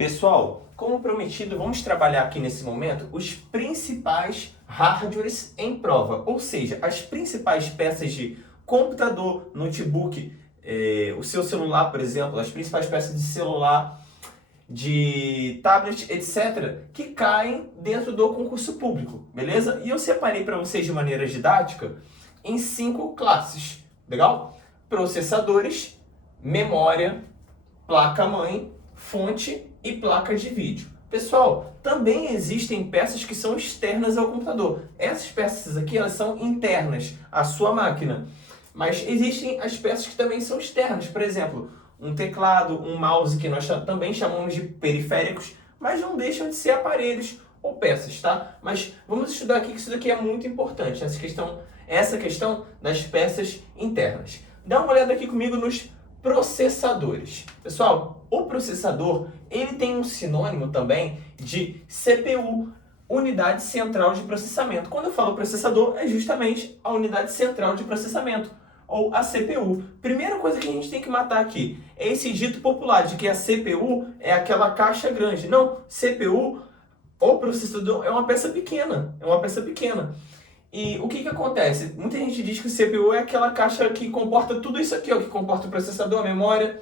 Pessoal, como prometido, vamos trabalhar aqui nesse momento os principais hardwares em prova, ou seja, as principais peças de computador, notebook, o seu celular, por exemplo, as principais peças de celular, de tablet, etc., que caem dentro do concurso público, beleza? E eu separei para vocês de maneira didática em 5 classes, legal? Processadores, memória, placa-mãe, fonte e placa de vídeo. Pessoal, também existem peças que são externas ao computador. Essas peças aqui, elas são internas à sua máquina. Mas existem as peças que também são externas. Por exemplo, um teclado, um mouse, que nós também chamamos de periféricos, mas não deixam de ser aparelhos ou peças, tá? Mas vamos estudar aqui que isso daqui é muito importante, essa questão das peças internas. Dá uma olhada aqui comigo nos processadores. Pessoal, o processador, ele tem um sinônimo também de CPU, unidade central de processamento. Quando eu falo processador, é justamente a unidade central de processamento, ou a CPU. Primeira coisa que a gente tem que matar aqui é esse dito popular de que a CPU é aquela caixa grande. Não, CPU, o processador, é uma peça pequena, E o que acontece? Muita gente diz que o CPU é aquela caixa que comporta tudo isso aqui, ó, que comporta o processador, a memória,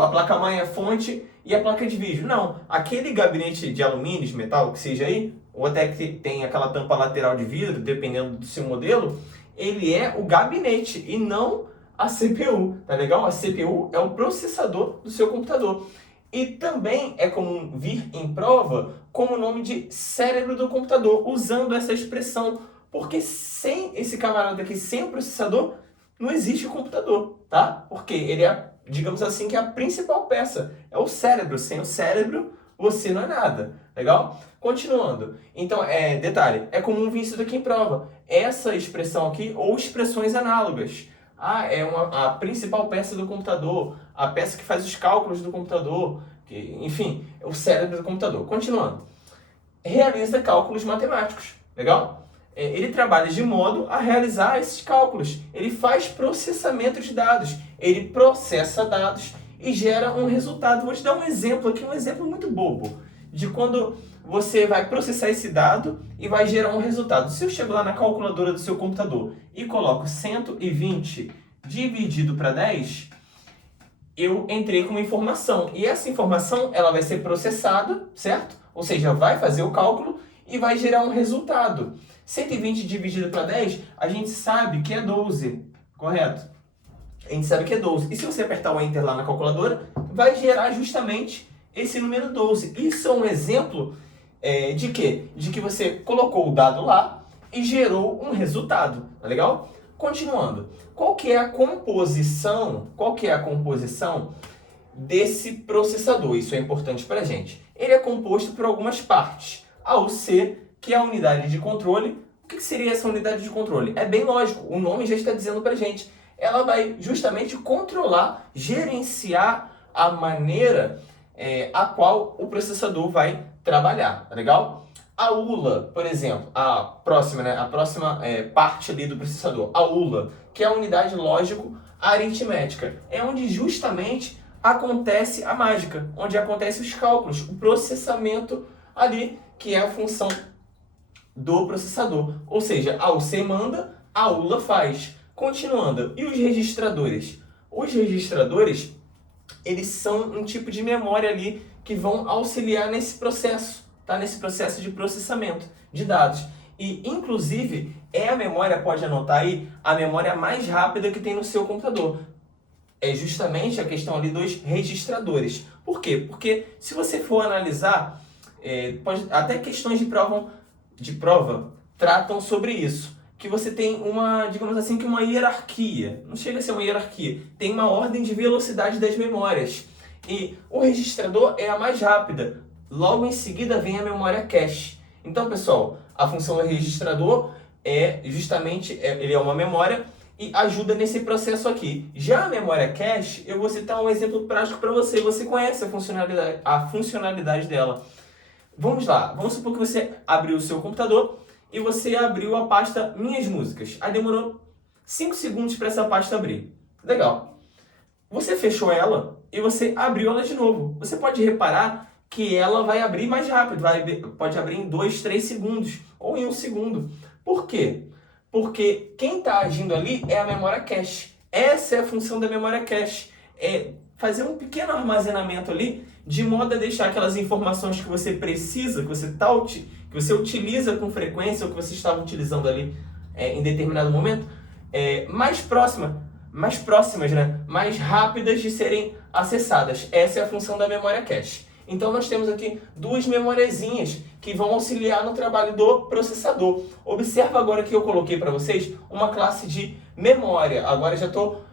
a placa-mãe, a fonte e a placa de vídeo. Não, aquele gabinete de alumínio, de metal, que seja aí, ou até que tem aquela tampa lateral de vidro, dependendo do seu modelo, ele é o gabinete e não a CPU, tá legal? A CPU é o processador do seu computador. E também é comum vir em prova como o nome de cérebro do computador, usando essa expressão, porque sem esse camarada aqui, sem o processador, não existe o computador, tá? Porque ele é, digamos assim, que é a principal peça, é o cérebro. Sem o cérebro, você não é nada, legal? Continuando, então, detalhe, é comum vir isso daqui em prova, essa expressão aqui, ou expressões análogas. A principal peça do computador, a peça que faz os cálculos do computador, enfim, é o cérebro do computador. Continuando, realiza cálculos matemáticos, legal? Ele trabalha de modo a realizar esses cálculos, ele faz processamento de dados, ele processa dados e gera um resultado. Vou te dar um exemplo aqui, um exemplo muito bobo, de quando você vai processar esse dado e vai gerar um resultado. Se eu chego lá na calculadora do seu computador e coloco 120 dividido para 10, eu entrei com uma informação. E essa informação ela vai ser processada, certo? Ou seja, vai fazer o cálculo e vai gerar um resultado. 120 dividido para 10, a gente sabe que é 12, correto? A gente sabe que é 12. E se você apertar o Enter lá na calculadora, vai gerar justamente esse número 12. Isso é um exemplo de quê? De que você colocou o dado lá e gerou um resultado, tá legal? Continuando, qual que é a composição desse processador? Isso é importante para a gente. Ele é composto por algumas partes. A UC, que é a unidade de controle. O que seria essa unidade de controle? É bem lógico, o nome já está dizendo para a gente. Ela vai justamente controlar, gerenciar a maneira a qual o processador vai trabalhar, tá legal? A ULA, por exemplo, a próxima parte ali do processador, a ULA, que é a unidade lógico-aritmética, é onde justamente acontece a mágica, onde acontecem os cálculos, o processamento ali, que é a função do processador. Ou seja, a UC manda, a ULA faz. Continuando, e os registradores? Os registradores, eles são um tipo de memória ali que vão auxiliar nesse processo, tá? Nesse processo de processamento de dados. E, inclusive, é a memória, pode anotar aí, a memória mais rápida que tem no seu computador. É justamente a questão ali dos registradores. Por quê? Porque se você for analisar, até questões de prova tratam sobre isso. Que você tem digamos assim, que uma hierarquia. Não chega a ser uma hierarquia. Tem uma ordem de velocidade das memórias. E o registrador é a mais rápida. Logo em seguida vem a memória cache. Então, pessoal, a função do registrador é justamente, ele é uma memória e ajuda nesse processo aqui. Já a memória cache, eu vou citar um exemplo prático para você. Você conhece a funcionalidade dela. Vamos lá. Vamos supor que você abriu o seu computador e você abriu a pasta Minhas Músicas. Aí demorou 5 segundos para essa pasta abrir. Legal. Você fechou ela e você abriu ela de novo. Você pode reparar que ela vai abrir mais rápido, pode abrir em 2, 3 segundos ou em 1 segundo. Por quê? Porque quem está agindo ali é a memória cache. Essa é a função da memória cache. É fazer um pequeno armazenamento ali, de modo a deixar aquelas informações que você precisa, que você utiliza com frequência, ou que você estava utilizando ali em determinado momento, mais próximas, né? Mais rápidas de serem acessadas. Essa é a função da memória cache. Então nós temos aqui duas memoriazinhas que vão auxiliar no trabalho do processador. Observa agora que eu coloquei para vocês uma classe de memória. Agora já estou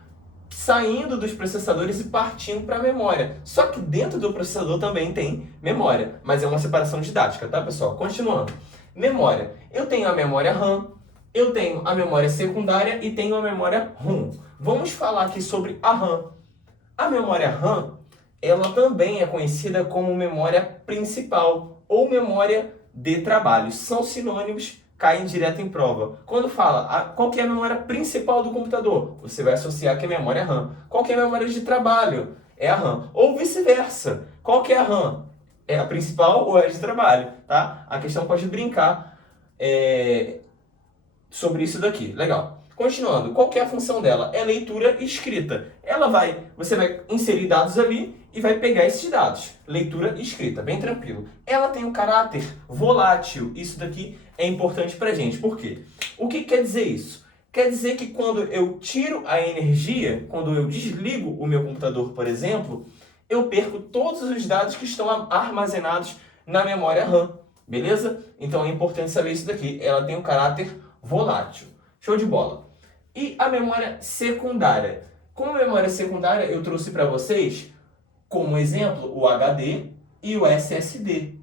saindo dos processadores e partindo para a memória. Só que dentro do processador também tem memória, mas é uma separação didática, tá, pessoal? Continuando. Memória. Eu tenho a memória RAM, eu tenho a memória secundária e tenho a memória ROM. Vamos falar aqui sobre a RAM. A memória RAM, ela também é conhecida como memória principal ou memória de trabalho. São sinônimos, caem direto em prova. Quando fala qual que é a memória principal do computador, você vai associar que é a memória RAM. Qual que é a memória de trabalho? É a RAM. Ou vice-versa. Qual que é a RAM? É a principal ou é a de trabalho? Tá? A questão pode brincar sobre isso daqui. Legal. Continuando, qual que é a função dela? É leitura e escrita. Você vai inserir dados ali e vai pegar esses dados. Leitura e escrita, bem tranquilo. Ela tem um caráter volátil. Isso daqui é importante pra gente. Por quê? O que quer dizer isso? Quer dizer que quando eu tiro a energia, quando eu desligo o meu computador, por exemplo, eu perco todos os dados que estão armazenados na memória RAM. Beleza? Então é importante saber isso daqui. Ela tem um caráter volátil. Show de bola. E a memória secundária? Como memória secundária, eu trouxe para vocês, como exemplo, o HD e o SSD.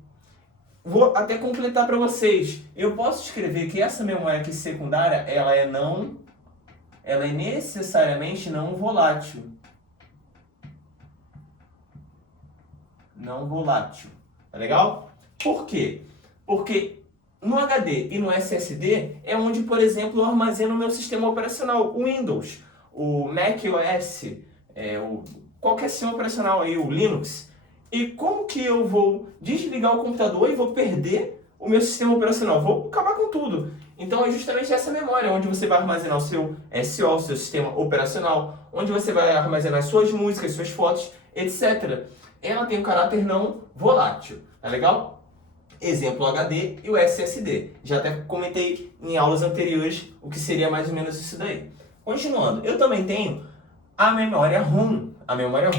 Vou até completar para vocês. Eu posso escrever que essa memória aqui secundária, ela é necessariamente não volátil. Não volátil. Tá legal? Por quê? Porque no HD e no SSD é onde, por exemplo, eu armazeno o meu sistema operacional, o Windows, o macOS, qualquer sistema operacional aí, o Linux. E como que eu vou desligar o computador e vou perder o meu sistema operacional? Vou acabar com tudo. Então é justamente essa memória, onde você vai armazenar o seu SO, o seu sistema operacional, onde você vai armazenar suas músicas, suas fotos, etc. Ela tem um caráter não volátil, tá legal? Exemplo, o HD e o SSD. Já até comentei em aulas anteriores o que seria mais ou menos isso daí. Continuando, eu também tenho a memória ROM. A memória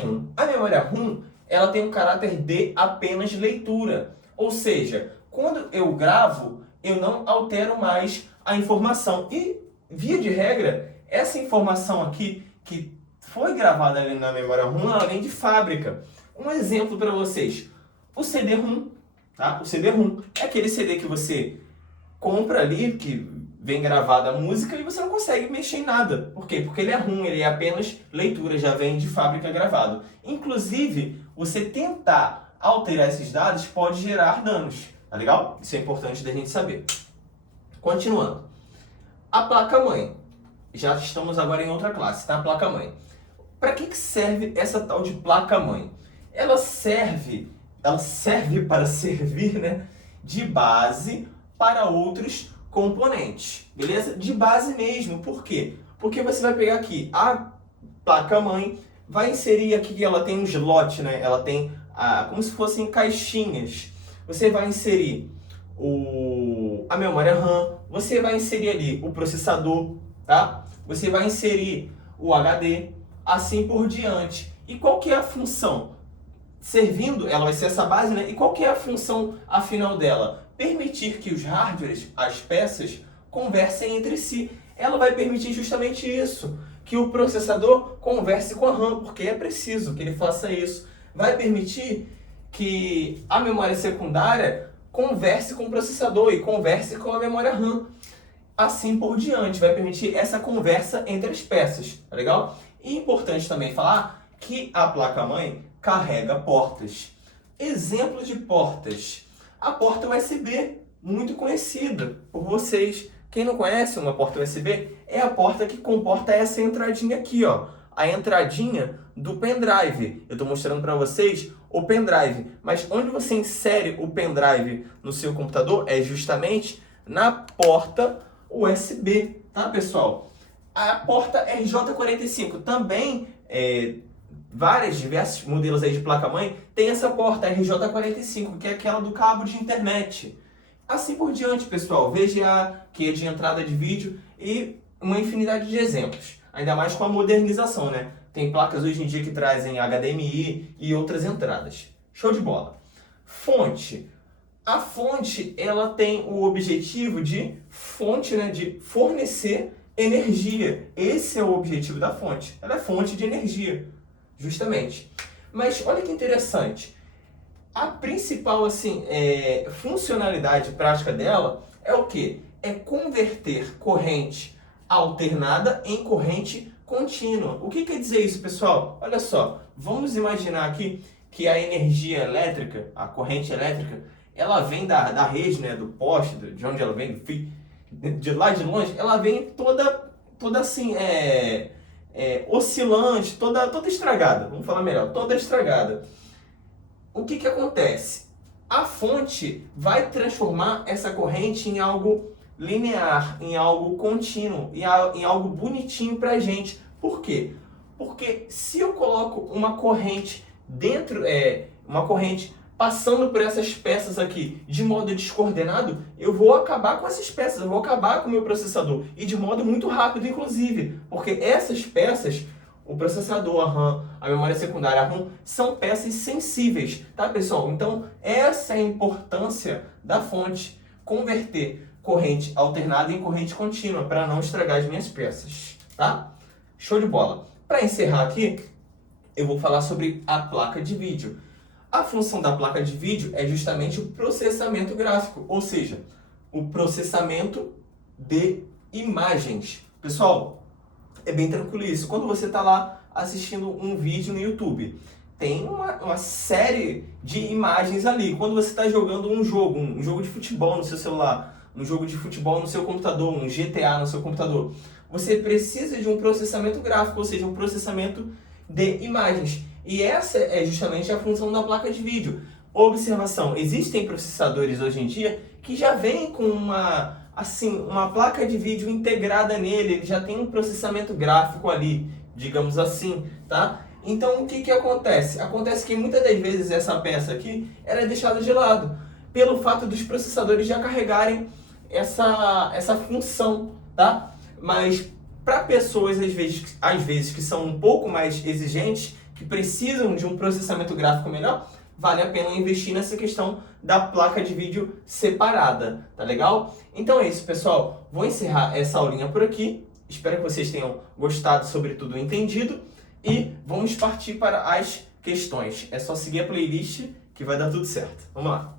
ROM, ela tem um caráter de apenas leitura. Ou seja, quando eu gravo, eu não altero mais a informação. E, via de regra, essa informação aqui, que foi gravada ali na memória ROM, ela vem de fábrica. Um exemplo para vocês, o CD-ROM. Tá? O CD-ROM é aquele CD que você compra ali, que vem gravada a música e você não consegue mexer em nada. Por quê? Porque ele é ROM, ele é apenas leitura, já vem de fábrica gravado. Inclusive, você tentar alterar esses dados pode gerar danos, tá legal? Isso é importante da gente saber. Continuando. A placa-mãe. Já estamos agora em outra classe, tá? A placa-mãe. Para que serve essa tal de placa-mãe? Ela serve para servir, né, de base para outros componentes, beleza? De base mesmo, por quê? Porque você vai pegar aqui a placa-mãe, vai inserir aqui, ela tem um slot, né? Ela tem como se fossem caixinhas. Você vai inserir a memória RAM, você vai inserir ali o processador, tá? Você vai inserir o HD, assim por diante. E qual que é a função? Servindo, ela vai ser essa base, né? E qual que é a função afinal dela? Permitir que os hardwares, as peças, conversem entre si. Ela vai permitir justamente isso, que o processador converse com a RAM, porque é preciso que ele faça isso. Vai permitir que a memória secundária converse com o processador e converse com a memória RAM. Assim por diante, vai permitir essa conversa entre as peças, tá legal? E é importante também falar que a placa-mãe carrega portas. Exemplo de portas. A porta USB, muito conhecida por vocês. Quem não conhece uma porta USB, é a porta que comporta essa entradinha aqui, ó, a entradinha do pendrive. Eu estou mostrando para vocês o pendrive, mas onde você insere o pendrive no seu computador é justamente na porta USB, tá, pessoal? A porta RJ45 também, diversos modelos aí de placa-mãe tem essa porta RJ45, que é aquela do cabo de internet. Assim por diante, pessoal. VGA, que é de entrada de vídeo e uma infinidade de exemplos. Ainda mais com a modernização, né? Tem placas hoje em dia que trazem HDMI e outras entradas. Show de bola. Fonte. A fonte, ela tem o objetivo de de fornecer energia. Esse é o objetivo da fonte. Ela é fonte de energia, justamente. Mas olha que interessante. A principal funcionalidade prática dela é o quê? É converter corrente alternada em corrente contínua. O que quer dizer isso, pessoal? Olha só, vamos imaginar aqui que a energia elétrica, a corrente elétrica, ela vem da rede, né, do poste, de onde ela vem, do fio, de lá de longe, ela vem toda assim, oscilante, toda estragada, vamos falar melhor, toda estragada. O que acontece? A fonte vai transformar essa corrente em algo linear, em algo contínuo, em algo bonitinho pra gente. Por quê? Porque se eu coloco uma corrente uma corrente passando por essas peças aqui de modo descoordenado, eu vou acabar com essas peças, eu vou acabar com o meu processador. E de modo muito rápido, inclusive. Porque essas peças, o processador, a RAM, a memória secundária, a ROM, são peças sensíveis, tá, pessoal? Então, essa é a importância da fonte. Converter corrente alternada em corrente contínua, para não estragar as minhas peças, tá? Show de bola. Para encerrar aqui, eu vou falar sobre a placa de vídeo. A função da placa de vídeo é justamente o processamento gráfico, ou seja, o processamento de imagens. Pessoal, é bem tranquilo isso. Quando você está lá assistindo um vídeo no YouTube, tem uma série de imagens ali. Quando você está jogando um jogo de futebol no seu celular, um jogo de futebol no seu computador, um GTA no seu computador, você precisa de um processamento gráfico, ou seja, um processamento de imagens. E essa é justamente a função da placa de vídeo. Observação, existem processadores hoje em dia que já vêm com uma placa de vídeo integrada nele, ele já tem um processamento gráfico ali, digamos assim, tá? Então o que acontece? Acontece que muitas das vezes essa peça aqui ela é deixada de lado, pelo fato dos processadores já carregarem essa função, tá? Mas para pessoas às vezes que são um pouco mais exigentes, que precisam de um processamento gráfico melhor, vale a pena investir nessa questão da placa de vídeo separada, tá legal? Então é isso, pessoal. Vou encerrar essa aulinha por aqui. Espero que vocês tenham gostado, sobretudo entendido. E vamos partir para as questões. É só seguir a playlist que vai dar tudo certo. Vamos lá.